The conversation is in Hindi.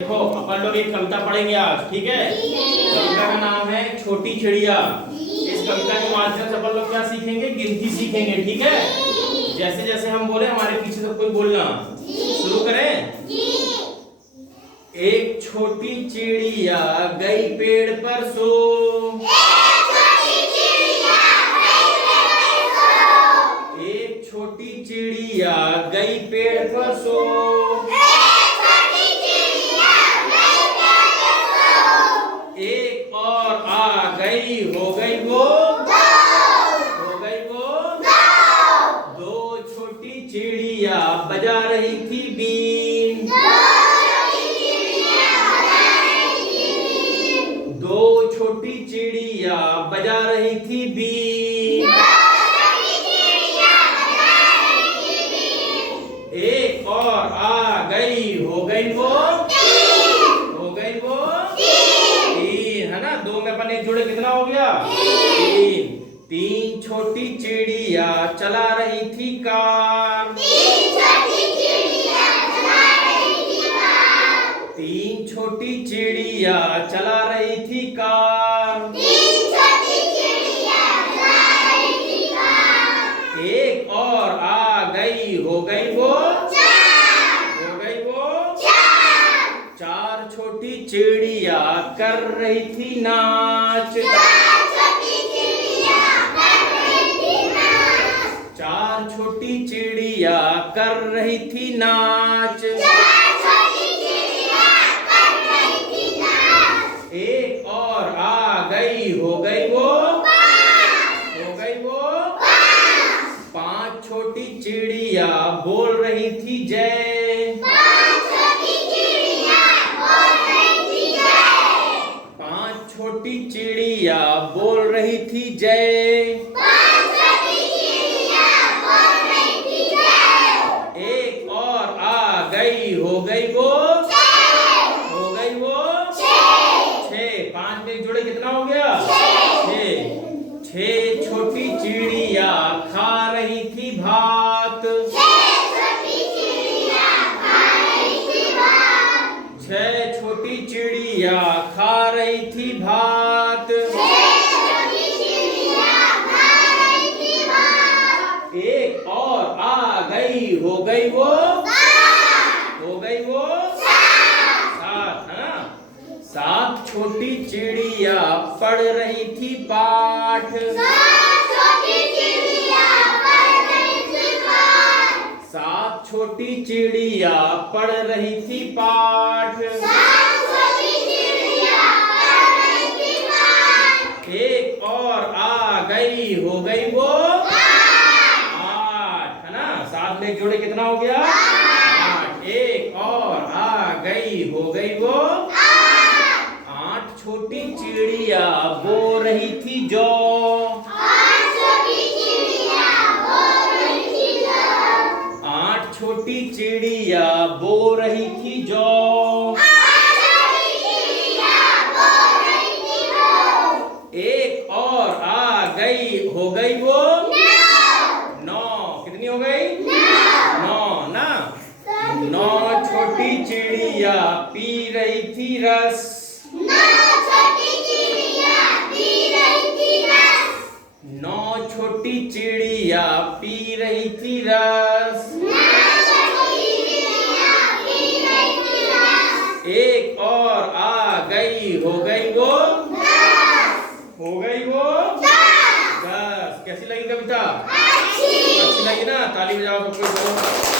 देखो अपन लोग एक कविता पढ़ेंगे आज, ठीक है। कविता का नाम है छोटी चिड़िया। इस कविता के माध्यम से अपन लोग क्या सीखेंगे? गिनती सीखेंगे, ठीक है। जैसे जैसे हम बोले हमारे पीछे से कोई बोलना। शुरू करें। एक छोटी चिड़िया गई पेड़ पर सो, एक छोटी चिड़िया गई पेड़ पर सो, एक और आ गई हो गई वो, हो गई वो दो छोटी चिड़िया बजा रही थी बीन, दो छोटी चिड़िया बजा रही थी बीन, एक और आ गई हो गई वो, हो गई वो तीन, है ना। दो में अपन एक जोड़े कितना हो गया? तीन। तीन छोटी चिड़िया चला रही थी कार, तीन छोटी चिड़िया चला रही थी कार, एक और आ गई हो गई वो, हो गई वो चार छोटी चिड़िया कर रही थी नाच, चार छोटी चिड़िया कर रही थी नाच, एक और आ गई हो गई वो, हो गई वो पांच छोटी चिड़िया बोल रही थी जय, पांच छोटी चिड़िया बोल रही थी जय, एक और आ गई हो गई वो, हो गई वो छह। पांच में जोड़े कितना हो गया? छह। छह छोटी चिड़िया खा रही थी भात, छह छोटी चिड़िया खा रही थी भात, एक और आ गई हो गई वो, हो गई वो सात, है ना। सात छोटी चिड़िया पढ़ रही थी पाठ, सात छोटी चिड़िया पढ़ रही थी पाठ, एक और आ गई हो गई वो आठ, है ना। सात में एक जोड़े कितना हो गया? आठ। एक और आ गई हो गई वो आठ छोटी चिड़िया बो रही थी जो, आठ छोटी चिड़िया बो रही थी जो, एक और आ गई हो गई वो नौ। कितनी हो गई? नौ ना। नौ छोटी चिड़िया पी रही थी रस, नौ छोटी चिड़िया पी रही थी रस, एक और आ गई हो गई वो, हो गई वो 10। कैसी लगी कविता? अच्छी लगी ना? ताली बजाओ सबको।